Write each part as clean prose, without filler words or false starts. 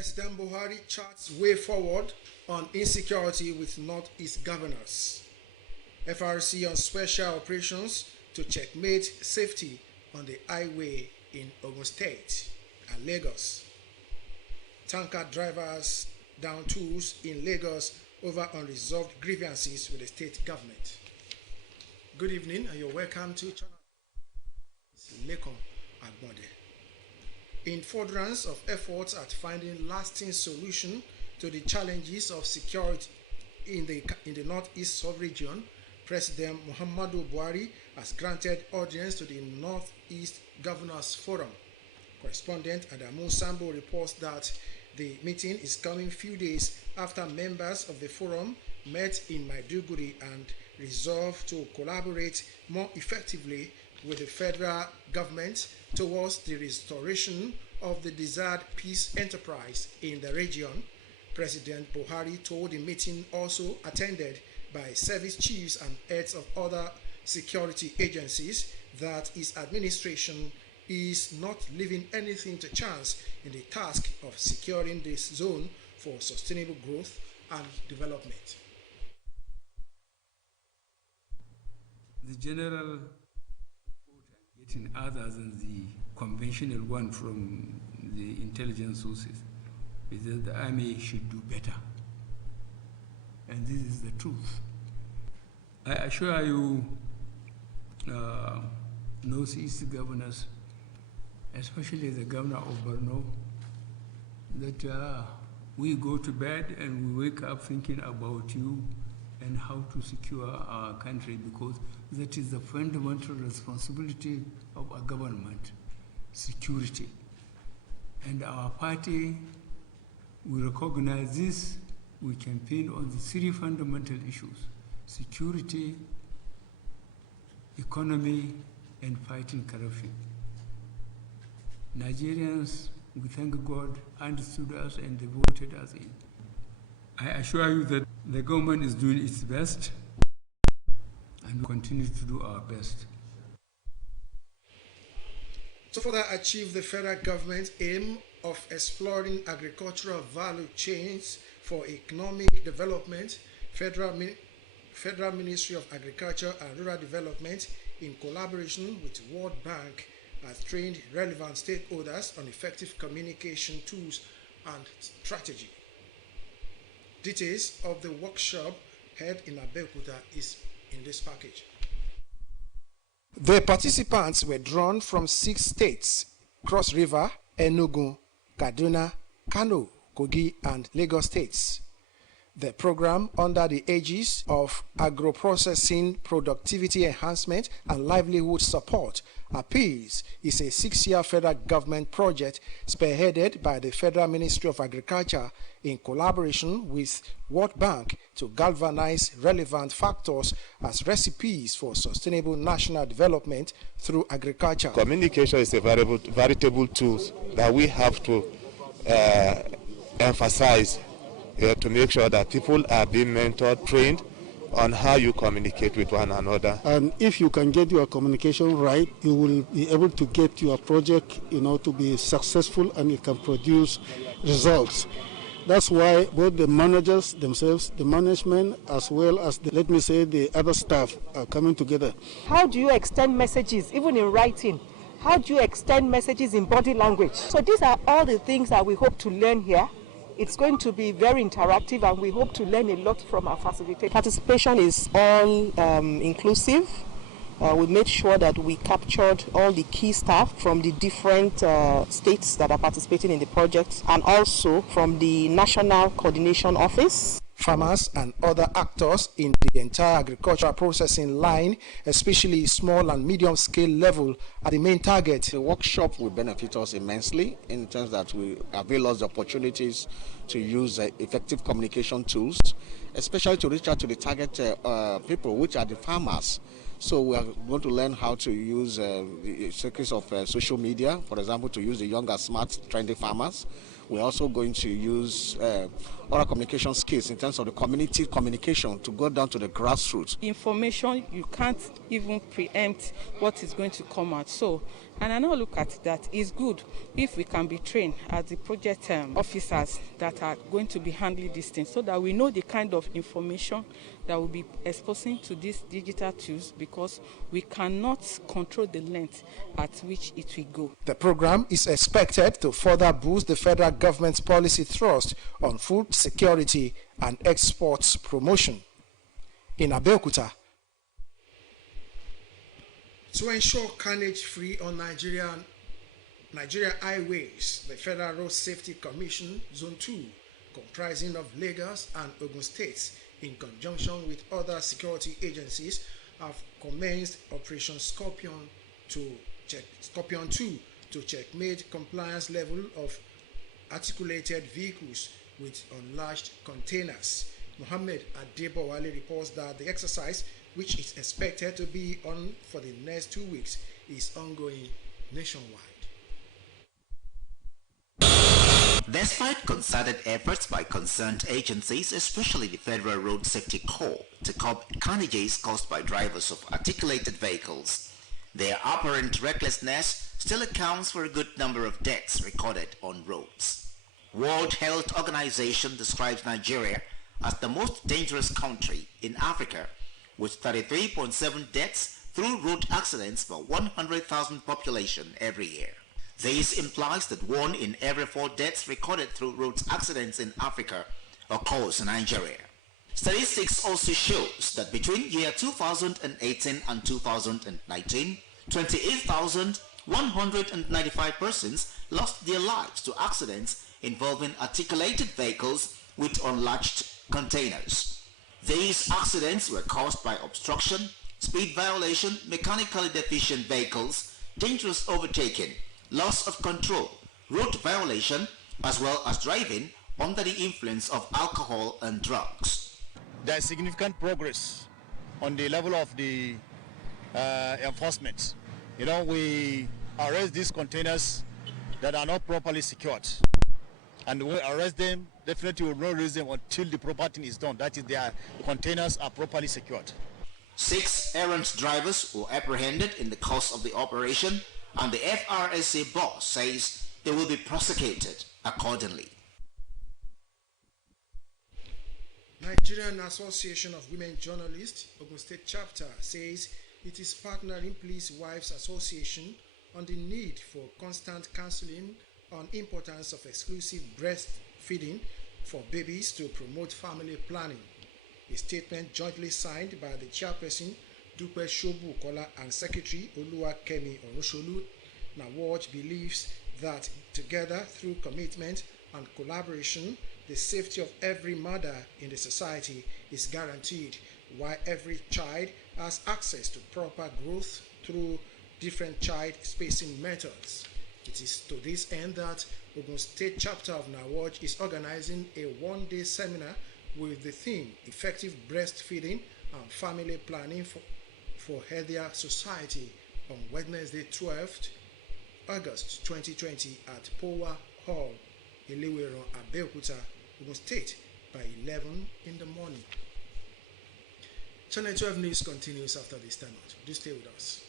President Buhari charts way forward on insecurity with Northeast governors. FRC on special operations to checkmate safety on the highway in Ogun State and Lagos. Tanker drivers down tools in Lagos over unresolved grievances with the state government. Good evening and you're welcome to Channel Lekon Agbonde. In furtherance of efforts at finding lasting solution to the challenges of security in the Northeast sub-region, President Muhammadu Buhari has granted audience to the Northeast Governors Forum. Correspondent Adamu Sambo reports that the meeting is coming few days after members of the forum met in Maiduguri and resolved to collaborate more effectively with the federal government towards the restoration of the desired peace enterprise in the region. President Buhari told the meeting, also attended by service chiefs and heads of other security agencies, that his administration is not leaving anything to chance in the task of securing this zone for sustainable growth and development. The general getting other than the conventional one from the intelligence sources is that the army should do better. And this is the truth. I assure you, Northeast governors, especially the governor of Borno, that we go to bed and we wake up thinking about you and how to secure our country, because that is the fundamental responsibility of a government, security. And our party, we recognize this. We campaign on the three fundamental issues: security, economy, and fighting corruption. Nigerians, we thank God, understood us and they voted us in. I assure you that the government is doing its best and we continue to do our best. To further achieve the federal government's aim of exploring agricultural value chains for economic development, Federal Ministry of Agriculture and Rural Development, in collaboration with World Bank, has trained relevant stakeholders on effective communication tools and strategy. Details of the workshop held in Nta Abeokuta is in this package. The participants were drawn from 6 states: Cross River, Enugu, Kaduna, Kano, Kogi, and Lagos states. The program, under the aegis of Agro-Processing Productivity Enhancement and Livelihood Support, APPEALS, is a 6-year federal government project spearheaded by the Federal Ministry of Agriculture in collaboration with World Bank to galvanize relevant factors as recipes for sustainable national development through agriculture. Communication is a veritable tool that we have to emphasize to make sure that people are being mentored, trained on how you communicate with one another. And if you can get your communication right, you will be able to get your project, to be successful, and it can produce results. That's why both the managers themselves, the management, as well as the other staff are coming together. How do you extend messages, even in writing? How do you extend messages in body language? So these are all the things that we hope to learn here. It's going to be very interactive and we hope to learn a lot from our facilitators. Participation is all inclusive. We made sure that we captured all the key staff from the different states that are participating in the project, and also from the National Coordination Office. Farmers and other actors in the entire agricultural processing line, especially small and medium scale level, are the main target. The workshop will benefit us immensely in terms that we avail us the opportunities to use effective communication tools, especially to reach out to the target people, which are the farmers. So we are going to learn how to use the circuits of social media, for example, to use the younger, smart, trendy farmers. We're also going to use oral communication skills in terms of the community communication to go down to the grassroots. Information, you can't even preempt what is going to come out. So, and I now look at that, it's good if we can be trained as the project officers that are going to be handling these things, so that we know the kind of information that will be exposing to these digital tools, because we cannot control the length at which it will go. The program is expected to further boost the federal government's policy thrust on food security and exports promotion. In Abeokuta, to ensure carnage-free on Nigeria highways, the Federal Road Safety Commission Zone 2, comprising of Lagos and Ogun states, in conjunction with other security agencies, have commenced Operation Scorpion 2 to checkmate compliance level of articulated vehicles with unlatched containers. Mohammed Adebowale reports that the exercise, which is expected to be on for the next 2 weeks, is ongoing nationwide. Despite concerted efforts by concerned agencies, especially the Federal Road Safety Corps, to curb carnages caused by drivers of articulated vehicles, their apparent recklessness still accounts for a good number of deaths recorded on roads. World Health Organization describes Nigeria as the most dangerous country in Africa, with 33.7 deaths through road accidents per 100,000 population every year. This implies that 1 in every 4 deaths recorded through road accidents in Africa occurs in Nigeria. Statistics also shows that between year 2018 and 2019, 28,195 persons lost their lives to accidents involving articulated vehicles with unlatched containers. These accidents were caused by obstruction, speed violation, mechanically deficient vehicles, dangerous overtaking, loss of control, road violation, as well as driving under the influence of alcohol and drugs. There is significant progress on the level of the enforcement. We arrest these containers that are not properly secured, and we arrest them. Definitely will not release them until the proper thing is done. That is, their containers are properly secured. 6 errant drivers were apprehended in the course of the operation, and the FRSA boss says they will be prosecuted accordingly. Nigerian Association of Women Journalists, Ogun State Chapter, says it is partnering Police Wives Association on the need for constant counseling on importance of exclusive breastfeeding for babies to promote family planning. A statement jointly signed by the chairperson Dupe Shobu Kola and Secretary Oluwakemi Orusholu, NAWOJ believes that together, through commitment and collaboration, the safety of every mother in the society is guaranteed, while every child has access to proper growth through different child spacing methods. It is to this end that Ogun State Chapter of NAWOJ is organizing a one-day seminar with the theme Effective Breastfeeding and Family Planning for Healthier Society on Wednesday 12th August 2020 at Power Hall, Elewero, Abeokuta, Ogun State by 11 in the morning. Channel 12 News continues after this time out. Do stay with us.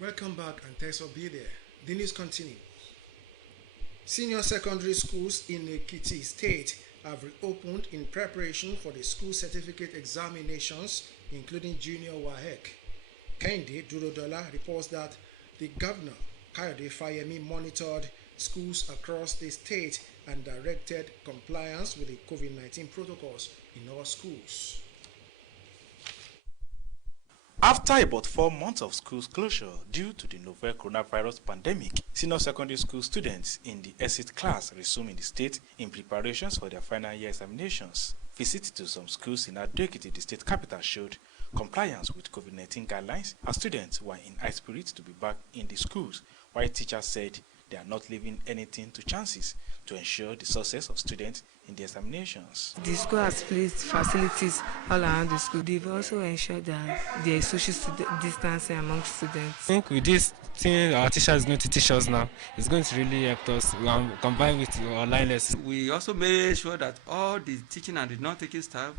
Welcome back and thanks for being there. The news continues. Senior secondary schools in Ekiti State have reopened in preparation for the school certificate examinations, including Junior WAEC. Kehinde Durodola reports that the governor, Kayode Fayemi, monitored schools across the state and directed compliance with the COVID-19 protocols in all schools. After about 4 months of schools closure due to the novel coronavirus pandemic, senior secondary school students in the exit class resumed in the state in preparations for their final year examinations. Visits to some schools in Nta Abeokuta, the state capital, showed compliance with COVID-19 guidelines, as students were in high spirits to be back in the schools, while teachers said they are not leaving anything to chances to ensure the success of students in the examinations. The school has placed facilities all around the school. They've also ensured that there is social distancing among students. I think with this thing our teachers know to teach us now, it's going to really help us combine with online lessons. We also made sure that all the teaching and the non-teaching staff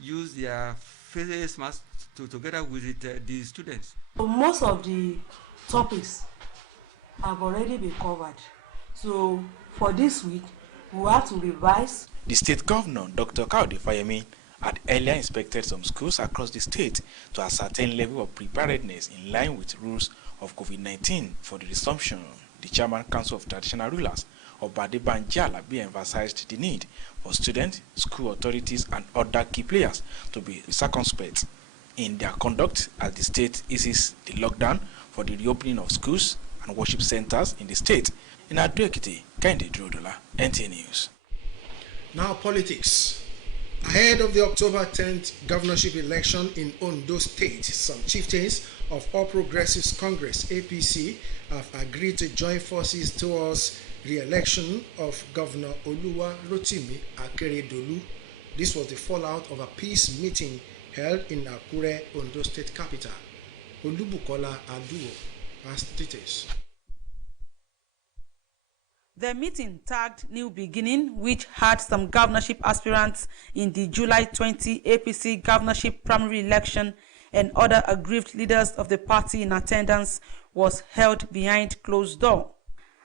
use their face masks together with the students. Most of the topics have already been covered. So for this week, we have to revise. The state governor, Dr. Kaude Fayemi, had earlier inspected some schools across the state to ascertain level of preparedness in line with rules of COVID-19 for the resumption. The Chairman Council of Traditional Rulers, Obadebanji Alabi, emphasized the need for students, school authorities, and other key players to be circumspect in their conduct as the state eases the lockdown for the reopening of schools and worship centers in the state. In Nta Abeokuta, Kende Drodola, NTA News. Now politics. Ahead of the October 10th governorship election in Ondo State, some chieftains of All Progressives Congress (APC) have agreed to join forces towards re-election of Governor Oluwarotimi Akeredolu. This was the fallout of a peace meeting held in Akure, Ondo State capital. Olubukola Aduwo has details. The meeting tagged New Beginning, which had some governorship aspirants in the July 20 APC governorship primary election, and other aggrieved leaders of the party in attendance, was held behind closed door.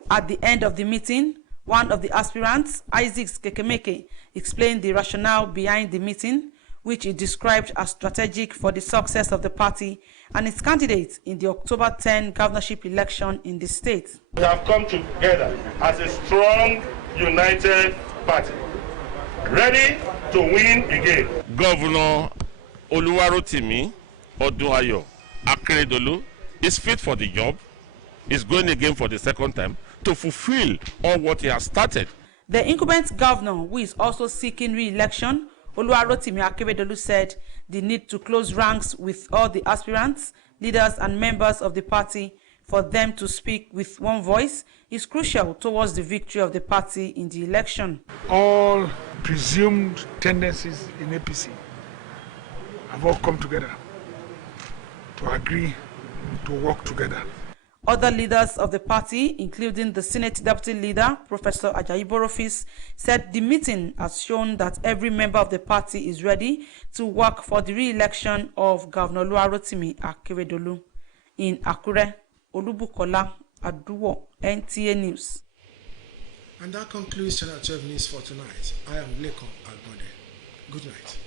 At the end of the meeting, one of the aspirants, Isaac Kekemeke, explained the rationale behind the meeting, which he described as strategic for the success of the party and its candidates in the October 10 governorship election in the state. We have come together as a strong, united party, ready to win again. Governor Oluwarotimi Akeredolu is fit for the job, is going again for the second time to fulfill all what he has started. The incumbent governor, who is also seeking re-election, Oluwarotimi Akeredolu, said the need to close ranks with all the aspirants, leaders and members of the party for them to speak with one voice is crucial towards the victory of the party in the election. All presumed tendencies in APC have all come together to agree to work together. Other leaders of the party, including the Senate Deputy Leader, Professor Ajayi Borofis, said the meeting has shown that every member of the party is ready to work for the re-election of Governor Oluwarotimi Akeredolu. In Akure, Olubukola Aduwo, NTA News. And that concludes Channel 12 News for tonight. I am Lekon Agbonde. Good night.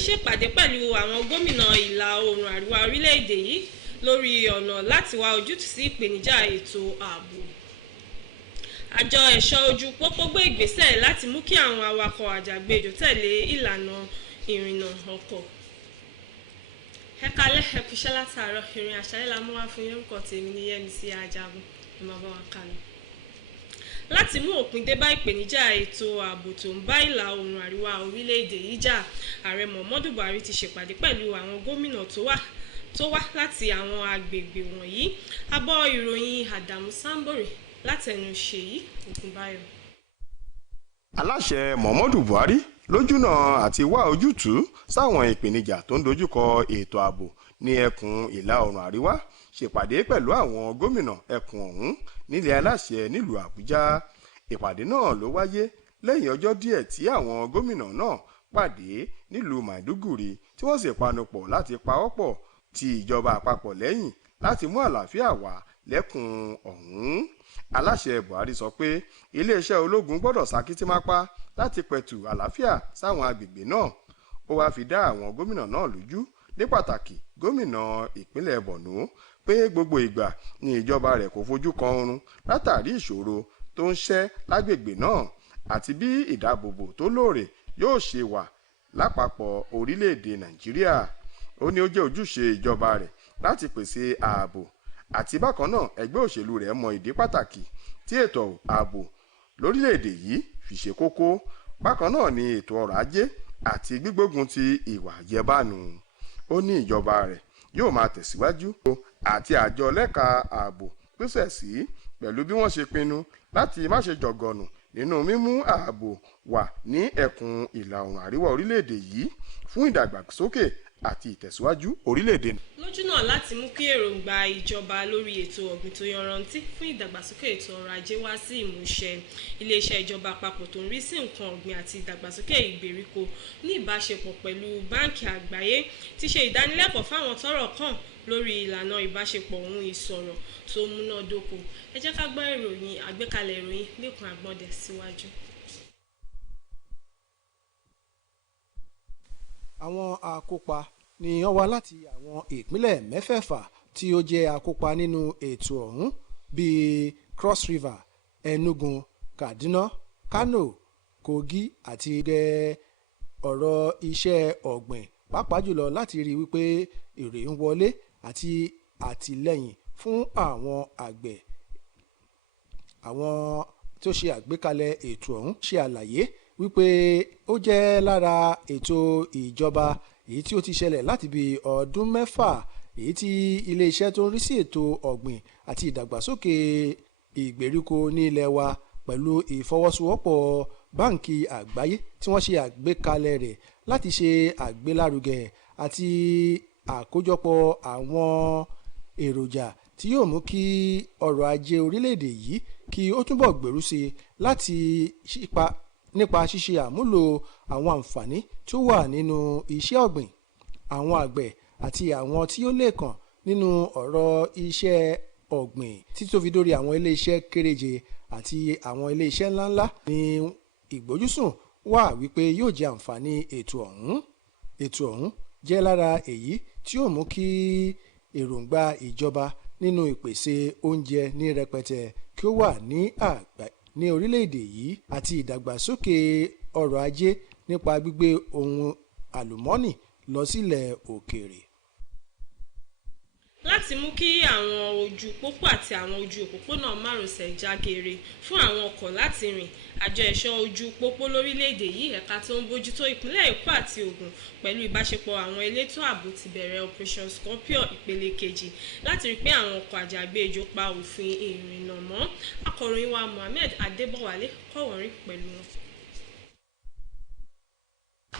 ṣèpàdé pẹ̀lú àwọn gómìnà ìlà oòrùn àríwá orílẹ̀-èdè yìí lórí ọ̀nà láti wá ojútùú sí ìpèníjà ètò ààbò. Àjọ ẹ̀ṣọ́ ojú pópó gbé ìgbésẹ̀ láti mú kí àwọn awakọ̀ àjàgbéjò tẹ̀lé ìlànà ìrìnnà ọkọ̀. Ẹ kálẹ́ ẹ kú iṣẹ́ látàárọ̀, ìrìn àṣálẹ́ la mú wá fún yín, orúkọ tèmi ni Yẹ́misí Ajagun, ẹ máa bá wa kálọ. Láti mú òpin dé bá ìpèníjà ètò ààbò tó ń bá ìlà oòrùn àríwá orílẹ̀-èdè yìí jà, Ààrẹ Muhammadu Buhari ti ṣèpàdé pẹ̀lú àwọn gómìnà tó wá láti àwọn agbègbè wọ̀nyí. Abọ́ ìròyìn Adamu Sambore látẹnu Ṣèyí Ògúnbáyọ̀. Aláṣẹ Muhammadu Buhari lójúnà àti wá ojútùú sáwọn ìpèníjà tó ń dojúkọ ètò ààbò ní ẹkùn ìlà oòrùn àríwá ṣèpàdé pẹ̀lú àwọn gómìnà ẹkùn ọ̀hún nílé aláṣẹ nílùú àbújá. ìpàdé náà ló wáyé lẹ́yìn ọjọ́ díẹ̀ tí àwọn gómìnà náà pàdé nílùú maiduguri tí wọ́n sì panupọ̀ láti pawọ́pọ̀ ti ìjọba àpapọ̀ lẹ́yìn láti mú àlàáfíà wá lẹ́kùn ọ̀hún. aláṣẹ buhari sọ pé iléeṣẹ́ ológun gbọ́dọ̀ ṣakitimápá láti pẹ̀tù àlàáfíà sáwọn agbègbè náà. ó wáá fi dá àwọn gómìnà náà lójú, ní pàtàkì gómìnà ìpínlẹ̀ borno, pé gbogbo ìgbà ni ìjọba rẹ̀ kò fojú kan oorun látàrí ìṣòro tó ń ṣẹ́ lágbègbè náà àti bí ìdáàbòbò tó lóòrè yóò ṣe wà lápapọ̀ orílẹ̀-èdè nàìjíríà. ó ní ó jẹ́ ojúṣe ìjọba rẹ̀ láti pèsè ààbò, àti bákan náà ẹgbẹ́ òṣèlú rẹ̀ mọ ìdí pàtàkì tí ètò ààbò lórílẹ̀-èdè yìí fi ṣe kókó. bákan náà ni ètò ọrọ̀ ajé àti gbígbógun ti ìwà àjẹbánu. ó ní ìjọba rẹ̀ yóò máa tẹ̀síwájú àti àjọ lẹ́ka ààbò pèsè sí pẹ̀lú bí wọ́n ṣe pinnu láti má ṣe jọ̀gọ̀nù nínú mímú ààbò wà ní ẹkùn ìlà oòrùn àríwá orílẹ̀-èdè yìí fún ìdàgbàsókè àti ìtẹ̀síwájú orílẹ̀-èdè. lójú náà láti mú kí èròǹgbà ìjọba lórí ètò ọ̀gbìn tó yanrantí fún ìdàgbàsókè ètò ọrọ̀ ajé wá sí ìmúṣẹ, iléeṣẹ́ ìjọba àpapọ̀ tó ń rí sí nǹkan ọ̀gbìn àti ìdàgbàsókè ìgbèríko ní ìbáṣepọ̀ pẹ̀lú báńkì àgbáyé ti ṣe ìdánilẹ́kọ̀ọ́ fáwọn tọ́rọ̀ kàn lórí ìlànà ìbáṣepọ̀ ohun ìsọ̀rọ̀ tó múnádóko. ẹ jẹ́ ká gbọ́ ìròyìn àgbékalẹ̀ ìròyìn Lẹ́kan Àgbọ̀ndẹ síwájú. àwọn akópa ni wọ́n wá láti àwọn ìpínlẹ̀ mẹ́fẹ̀ẹ̀fà tí ó jẹ́ akópa nínú ètò ọ̀hún bíi Cross River, Enugu, Kaduna, Kano, Kogi àti ọ̀rọ̀ iṣẹ́ ọ̀gbìn, pàápàá jùlọ láti rí wípé èrè ń wọlé àti àtìlẹ́yìn fún àwọn àgbẹ̀. àwọn tó ṣe àgbékalẹ̀ ètò ọ̀hún ṣe àlàyé wípé ó jẹ́ lára ètò ìjọba èyí tí ó ti ṣẹlẹ̀ láti bí ọdún mẹ́fà, èyí tí iléeṣẹ́ tó ń rí sí ètò ọ̀gbìn àti ìdàgbàsókè ìgbèríko ní ilẹ̀ wa pẹ̀lú ìfọwọ́sowọ́pọ̀ báǹkì àgbáyé tí wọ́n ṣe àgbékalẹ̀ rẹ̀ láti ṣe àgbélárugẹ àti àkójọpọ̀ àwọn èròjà tí yóò mú kí ọrọ̀ ajé orílẹ̀-èdè yìí kí ó túbọ̀ gbèrú sí láti nípa ṣíṣe àmúlò àwọn àǹfààní tó wà nínú iṣẹ́ ọ̀gbìn, àwọn àgbẹ̀ àti àwọn tí ó lè kàn nínú ọ̀rọ̀ iṣẹ́ ọ̀gbìn títí tó fi dórí àwọn iléeṣẹ́ kéréje àti àwọn iléeṣẹ́ ńláńlá ní ìgbójúsùn wà wípé yóò jẹ àǹfààní ètò ọ̀hún. ètò ọ̀hún jẹ́ lára èyí tí yóò mú kí èròǹgbà ìjọba nínú ìpèsè oúnjẹ ní rẹpẹtẹ kí ó wà ní orílẹ̀-èdè yìí àti ìdàgbàsókè ọrọ̀ ajé nípa gbígbé ohun àlùmọ́ọ́nì lọ sílẹ̀ òkèèrè. láti mú kí àwọn ojú pópó àti àwọn ojú òpópónà márosẹ̀ já geere fún àwọn ọkọ̀ láti rìn, àjọ ẹ̀ṣọ́ ojú pópó lórílẹ̀‐èdè yìí ẹ̀ka tó ń bójútó ìpínlẹ̀ Èkó àti Ògùn pẹ̀lú ìbáṣepọ̀ àwọn elétò ààbò ti bẹ̀rẹ̀ Operation Scorpion ìpele kejì láti rí pé àwọn ọkọ̀ àjàgbéjò pa òfin ìrìnnà mọ́. akọ̀ròyìn wa Mohammed Adébọ̀wálé kọ̀wọ́rìn pẹ̀lú wọn.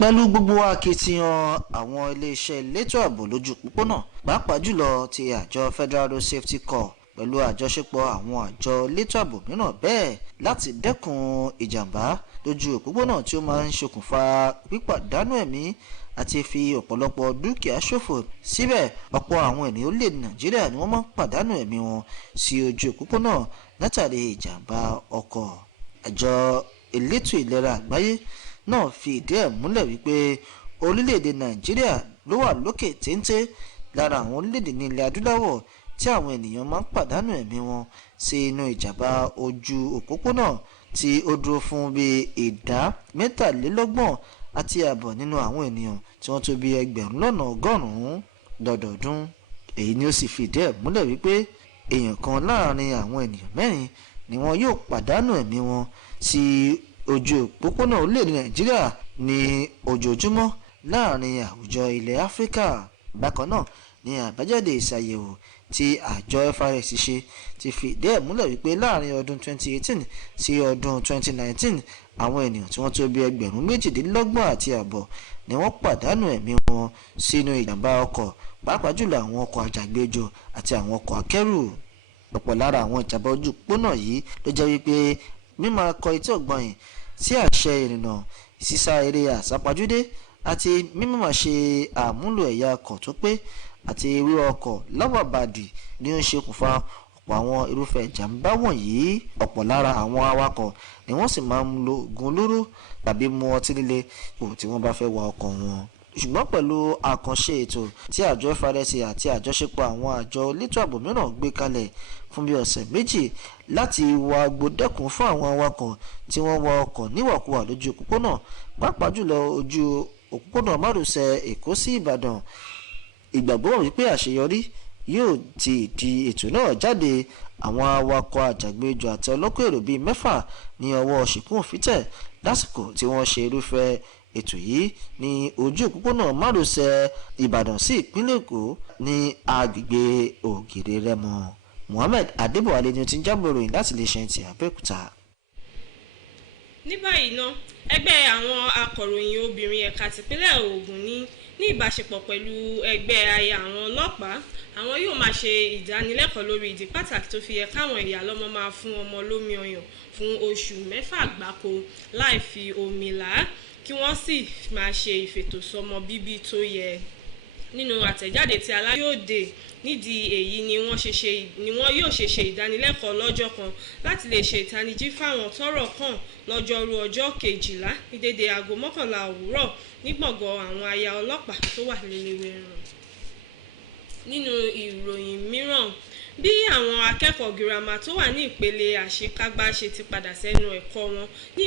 pẹ̀lú gbogbo akitiyan àwọn iléeṣẹ́ elétò ààbò lójú pópónà pàápàá jùlọ ti àjọ Federal Road Safety Corps pẹ̀lú àjọṣepọ̀ àwọn àjọ elétò ààbò mìíràn bẹ́ẹ̀ láti dẹ́kun ìjàmbá lójú òpópónà tí ó máa ń ṣokùnfà pípàdánù ẹ̀mí àti fi ọ̀pọ̀lọpọ̀ dúkìá ṣòfò. síbẹ̀ ọ̀pọ̀ àwọn ènìyàn orílẹ̀-èdè Nàìjíríà ni wọ́n máa ń pàdánù ẹ̀mí wọn sí ojú òpópónà látàrí ìjàmbá ọkọ̀. àjọ elétò ìlera àgbáyé náà fi ìdí ẹ̀ múlẹ̀ wípé orílẹ̀-èdè Nàìjíríà ló wà lókè téńté lára àwọn orílẹ̀-èdè ní ilẹ̀ adúláwọ̀ tí àwọn ènìyàn máa ń pàdánù ẹ̀mí wọn sí inú ìjàmbá ojú òpópónà tí ó dúró fún bíi ìdá 23 àti ààbọ̀ nínú àwọn ènìyàn tí wọ́n tó bí 100,000 lọ́dọọdún. èyí ni ó sì fi ìdí ẹ̀ múlẹ̀ wípé èèyàn kan láàrin àwọn ènìyàn 4 ni wọn yóò pàdánù ẹ̀mí wọn sí ojú òpópónà orílẹ̀-èdè Nàìjíríà ní ojoojúmọ́ láàrin àwùjọ ilẹ̀ Áfíríkà. bákan náà ní àbájáde ìṣàyẹ̀wò tí àjọ FRS ṣe ti fi ìdí ẹ̀ múlẹ̀ wípé láàrin ọdún 2018 sí ọdún 2019 àwọn ènìyàn tí wọ́n tó bí 28,500 ni wọ́n pàdánù ẹ̀mí wọn sínú ìjàmbá ọkọ̀, pàápàá jùlọ àwọn ọkọ̀ àjàgbéjò àti àwọn ọkọ̀ akẹ́rù. Ọ̀pọ̀ lára àwọn ìjàmbá ojú pópónà yìí ló jẹ́ wípé mímọ akọ etí ọ̀gbọ̀nyìn sí àṣẹ ìrìnnà, sísá eré àsápajúdé àti mímọ̀ ṣe àmúlò ẹ̀yà ọkọ̀ tó pé àti wíwá ọkọ̀ láwàbàdì ni ó ń ṣokùnfà ọ̀pọ̀ àwọn irúfẹ́ ìjàmbá wọ̀nyí. Ọ̀pọ̀ lára àwọn awakọ̀ ni wọ́n sì máa ń lo oògùn olóró tàbí mu ọtí líle tí wọ́n bá fẹ́ wa ọkọ̀ wọn. Ṣùgbọ́n pẹ̀lú àkànṣe ètò tí àjọ FRSC àti àjọṣepọ̀ àwọn àjọ elétò ààbò mìíràn gbé kalẹ̀ fún bí ọ̀sẹ̀ méjì láti wá gbódẹ́kun fún àwọn awakọ̀ tí wọ́n wa ọkọ̀ níwàkuwà lójú òpópónà, pàápàá jùlọ ojú òpópónà márosẹ̀ Èkó sí Ìbàdàn. Ìgbàgbọ́ wípé àṣeyọrí yóò ti di ètò náà jáde. Àwọn awakọ̀ àjàgbéjò àti ọlọ́kọ̀ èrò bíi 6 ní ọwọ́ ṣìkún òfin tẹ̀ lásìkò tí wọ́n ṣe irúfẹ́ ètò yìí ní ojú òpópónà márosẹ̀ Ìbàdàn sí ìpínlẹ̀ Èkó ní agbègbè Ògèrè Rẹ́mọ. Mohammed Adébọ̀wálé ni ó ti ń jábọ̀ ròyìn láti lè ṣe ti Abẹ́òkúta. Ní báyìí náà, ẹgbẹ́ àwọn akọ̀ròyìn obìnrin ẹ̀ka tìpínlẹ̀ Ògùn ní ìbáṣepọ̀ pẹ̀lú ẹgbẹ́ aya àwọn ọlọ́pàá, àwọn yóò máa ṣe ìdánilẹ́kọ̀ọ́ lórí ìdí pàtàkì tó fi yẹ káwọn ìyálọ́mọ máa fún ọmọ lómi ọyàn fún oṣù 6 gbáko láì fi omi là á, kí wọ́n sì máa ṣe ìfètòsọ́mọ bíbí tó yẹ. Nínú àtẹ̀jáde tí aláyòde nídìí èyí ni wọ́n yóò ṣe ìdánilẹ́kọ̀ọ́ lọ́jọ́ kan láti lè ṣe ìtanijí fáwọn tọ́rọ̀ kàn lọ́jọ́rú ọjọ́ 12 ní dédé aago 11 òwúrọ̀ ní gbọ̀ngàn àwọn aya ọlọ́pàá tó wà lélẹ́wẹ̀ràn. Nínú ìròyìn mìíràn, bí àwọn akẹ́kọ̀ọ́ girama tó wà ní ìpele àṣekágbá ṣe ti padà sẹ́nu ẹ̀kọ́ wọn ní